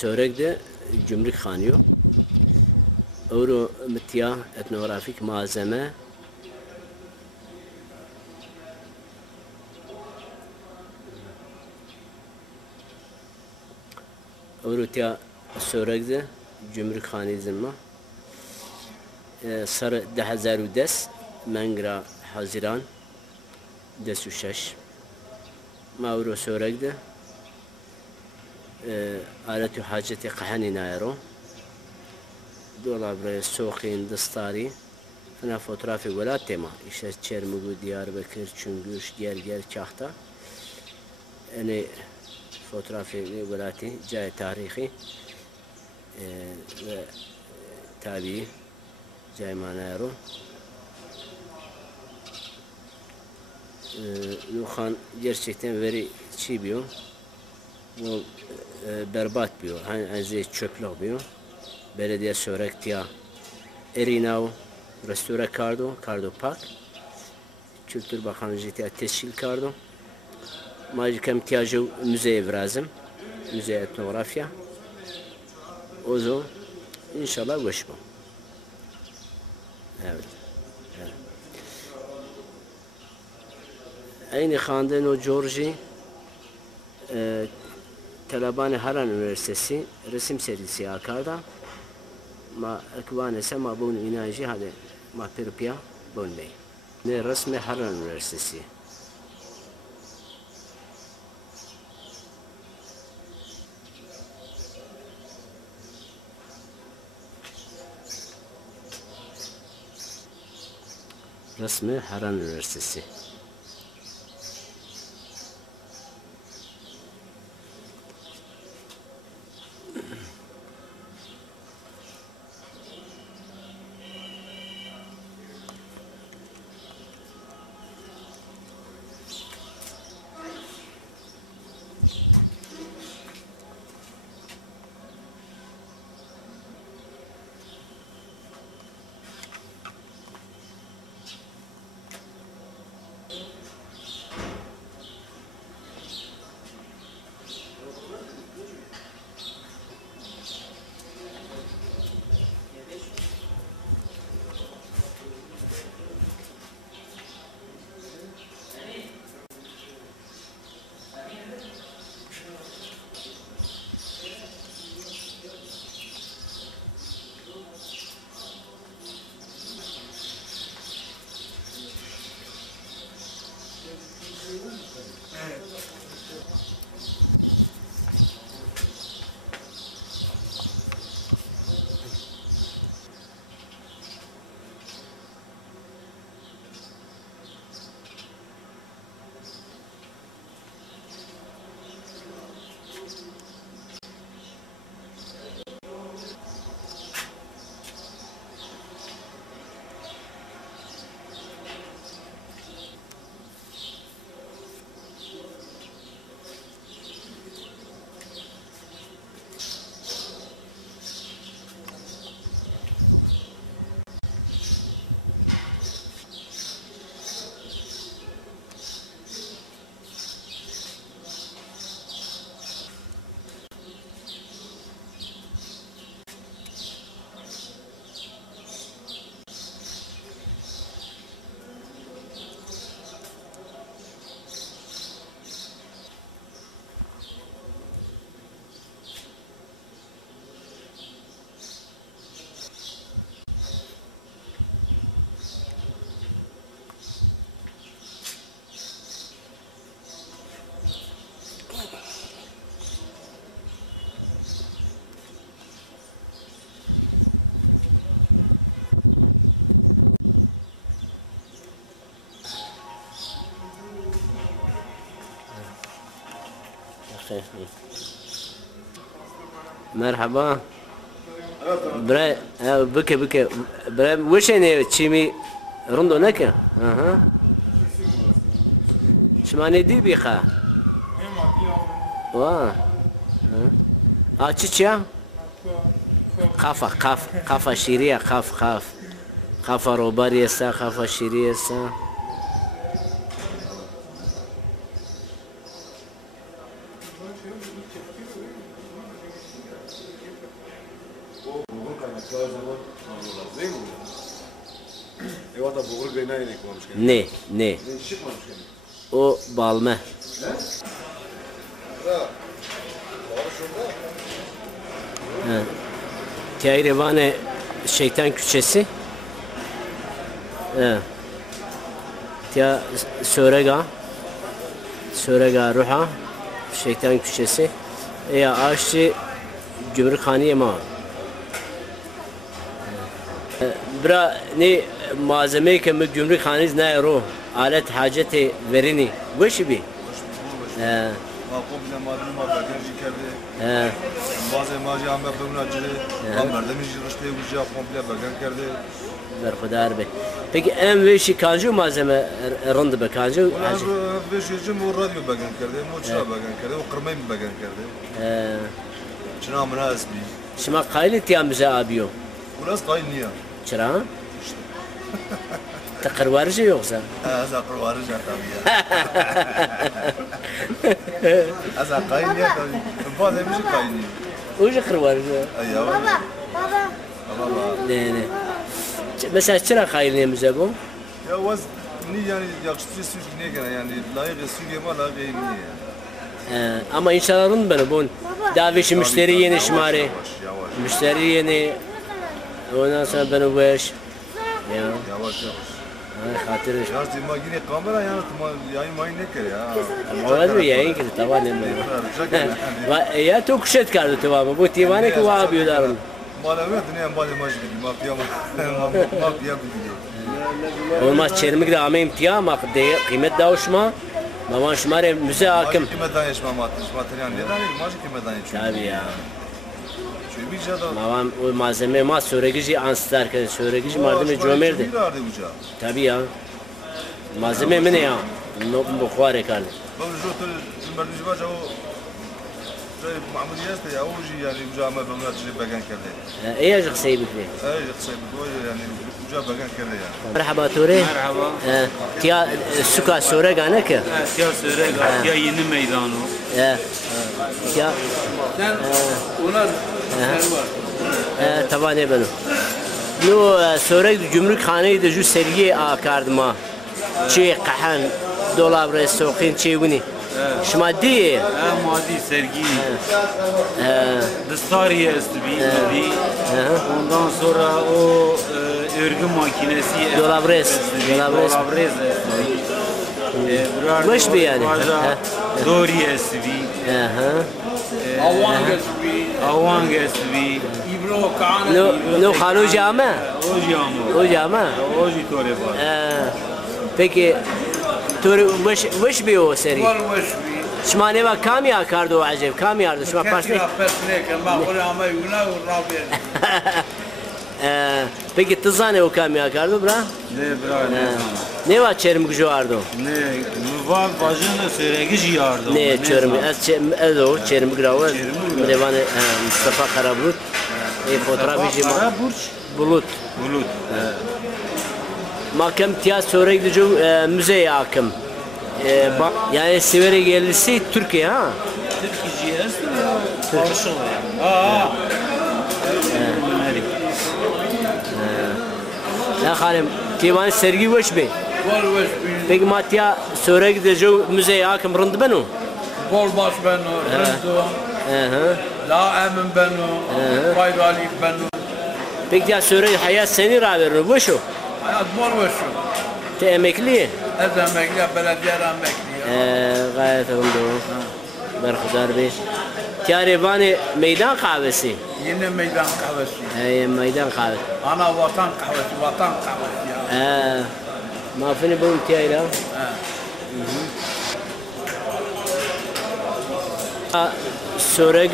سورك ده جمرك خانيو أورو متيا etnografik malzeme أورو تيا سورك ده جمرك خاني زلمة سر 2010 منقرا حزيران دس وشش ما أورو سورك ده آلة حاجة قحني نايرو دولار سوقين دستاري أنا fotoğrafı ولا tema işte Çermugu, Diyarbakır, Çüngüş, Gerger, Kahta yani fotoğrafı velatı cay tarihi ve tabi cay manayro Nuhan gerçekten veri çiğ biyo bu berbat biyo hani çöplük biyo belediye sörektiya erinav restore kardo pak Kültür Bakanlığı teşkil kardo Majik hem tiyacı müzeye vrazım müze etnografya ozo inşallah hoşma evet aynı xandın o Georgi Talabani Haran Üniversitesi resim serisi akarda ما أكوان سما بون إناجي هذا ما بيربيا بون مي من رسم حران الرسسي رسم حران الرسسي مرحبا برای بکه برای وشنی چیمی رندو نکه شمانی دی بیخه واه چی قفا شیریه قفا روباری است قفا شیری است değil mi? Eyvallah boğur gayna inek varmış. Ne? Ne? Ne çıkmamış yani. O balme. Ne? Da. Var şurada. Teyrevane şeytan küçesi. Tia Sörega Ruha şeytan küçesi. Ya aşçı Gümrükhaniye ma. Bra ne malzeme ki Gümrükhaniz ne ro alet haceti verini. Veş bi. Ma komple madeni ma bagajı kerdi. Bazı maci amber bugün acılı. Amber demiş işte uca komple bagan kerdi. Berkudar be. Peki en veşi kancı malzeme rındı be kancı. Ulan beş yüzüm o radyo bagan kerdi. Moçra bagan kerdi. O kırmayı bagan kerdi. Çına münasbi. Şima kaylı tiyamıza abiyo. Ulan kayın niye? Çıra? Takır varıcı yoksa? Zakır varıcı tabii ya. Asa kayın niye tabii. Bazı bir şey kayın niye. Ucu kır varıcı. Ayya var. Baba. Baba. Ne. Mesela çıra kayılıyımıza bu? Ya vaz ni yani yakıştı süs ne gene yani layık Suriye ma layık niye yani. Ama inşallah ben bu daveşi müşteri yeni şımari. Yavaş. Müşteri yeni. Ondan sonra ben bu iş. Ya. Yavaş. Hatırı. Ya tema yine kamera yani yayın mayın ne kere ya. Ama var yayın ki tamam ne ben. Ya to kuşet kardı tamam. Bu tivane ki var büyülerim. Malavet ne en bale maç gibi mafya gibi. Olmaz çermik de ama imtiya ama kıymet davuşma. Baban şımare müze hakim. Maç kime danışma materyal ne danış maç kime danış. Tabii ya. Çünkü bir şey da. Babam o malzeme ma söregici ansızlar ki söregici mardimi cömerdi. Tabii ya. Malzeme mi ne ya? Bu kuare kaldı. Ben şu tümberdici var o Mahmud Yazdı ya o yani ucama ben açıp bagan kerdi. ايه يا سيبك ليه؟ ايه تصيب يعني uca bagan kerdi ya. مرحبا توري. Merhaba. تيا سكا سورة قانك. Tiyar Sörega, ya yeni meydanı. تيا Sen onlar طبعا يبنو. نو سورة جمرك خانه دجو سرية آكاردما. چه قحن دولار سوقين چه وني. شما دي. maddi sergi. Distariye istibi. Ondan sonra o örgü makinesi. Dolabres. Dolabres. Baş bir yani. Doriye istibi. Avang istibi. نو خانو جامع. O O camı. جامع. O jitore var. Peki توري وش بيو سري؟ شما نيما كام يا كاردو عجب كام ياردو شما باشني Peki tızane o kam ya kardo bra? Ne bra ne? Ne var çerim gücü vardı? Ne? Müval bacını söregi yardım. Ne çerim? Ezo çerim grava. Devane Mustafa Karabulut. Fotoğrafı Karaburç. Bulut. Bulut. Mahkem tiyat sonra gidici müzeye hakim. Yani Siveri gelisi Türkiye ha? Türkiye jest ya. Karşı ya. Ya hanım, tivan sergi veş be. Peki matya sonra gidici müzeye hakim rındı benu? Bol baş benu, rındu, la emin benu, fayda alif benu. Peki ya sonra hayat seni raverir veş o? Hayat bol veşu. Te emekli? Ez emekli, belediye emekli. Gayet rındı. Berkudar be. Tiarevane meydan kahvesi. Yine meydan kahvesi. Meydan kahvesi. Ana vatan kahvesi, vatan kahvesi ya. Mafini bu imtiyayla. Sonra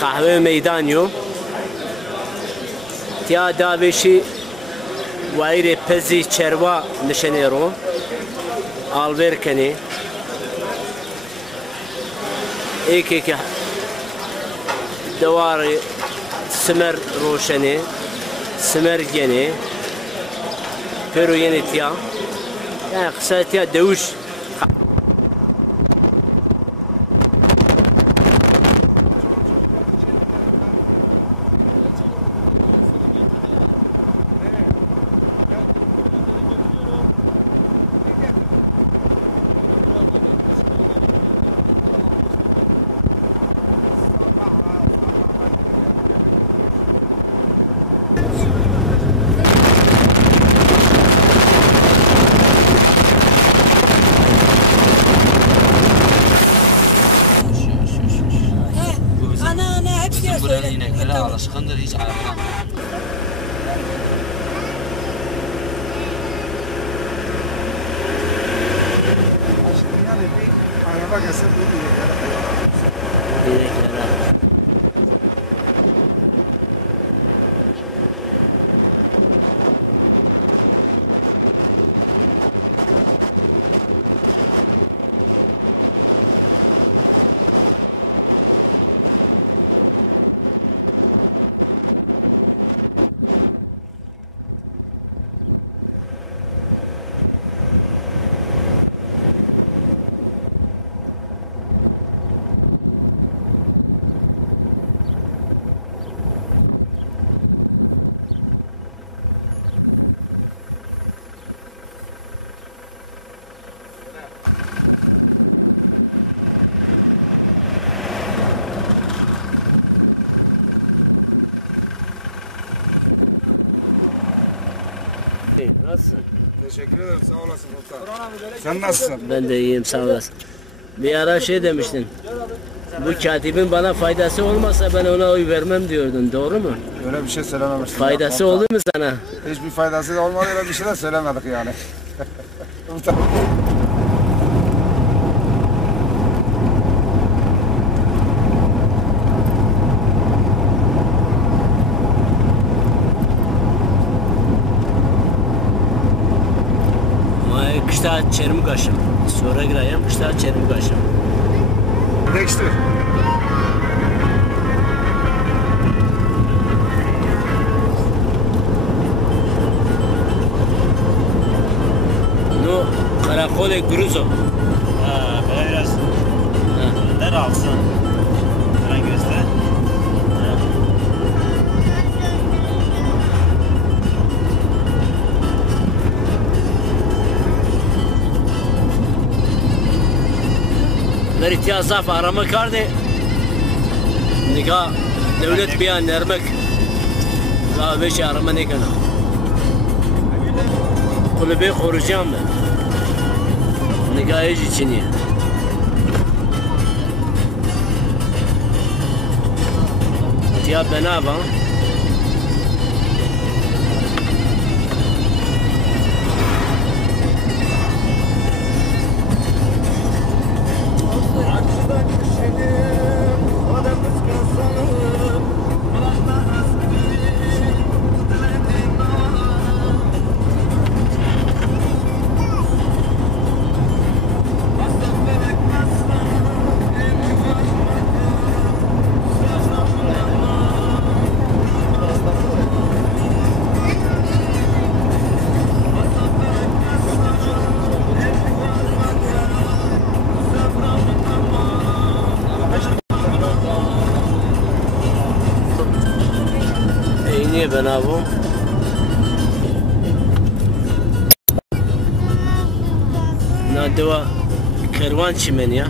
kahve meydan yo. Tia daveşi vaire pezi çerva nişanero. Alverkeni. ایک دوار سمر روشنی سمر گنی پیرو یعنی تیا yani kısa tya dövüş tarafa gelsin bu direklere. Direklere. Nasılsın? Teşekkür ederim, sağ olasın komutan. Sen nasılsın? Ben de iyiyim, sağ olasın. Bir ara şey demiştin. Bu katibin bana faydası olmasa ben ona oy vermem diyordun. Doğru mu? Öyle bir şey söylememiştim. Faydası oldu mu sana? Hiçbir faydası da olmadı, öyle bir şey de söylemedik yani. Kışta çerim kaşım. Sonra gireyim, kışta çerim kaşım. Dexter. No, karakole Gruzo. Ha, böyle biraz önden alsın. Hemen göster. در اتیازاف arama kardı. Nika devlet bir nermek. Daha beş arama ne kana. Kulübe koruyacağım ben. Nika hiç içini. Ya ben abi. Niye ben abi? Na deva kervan çimeni ya.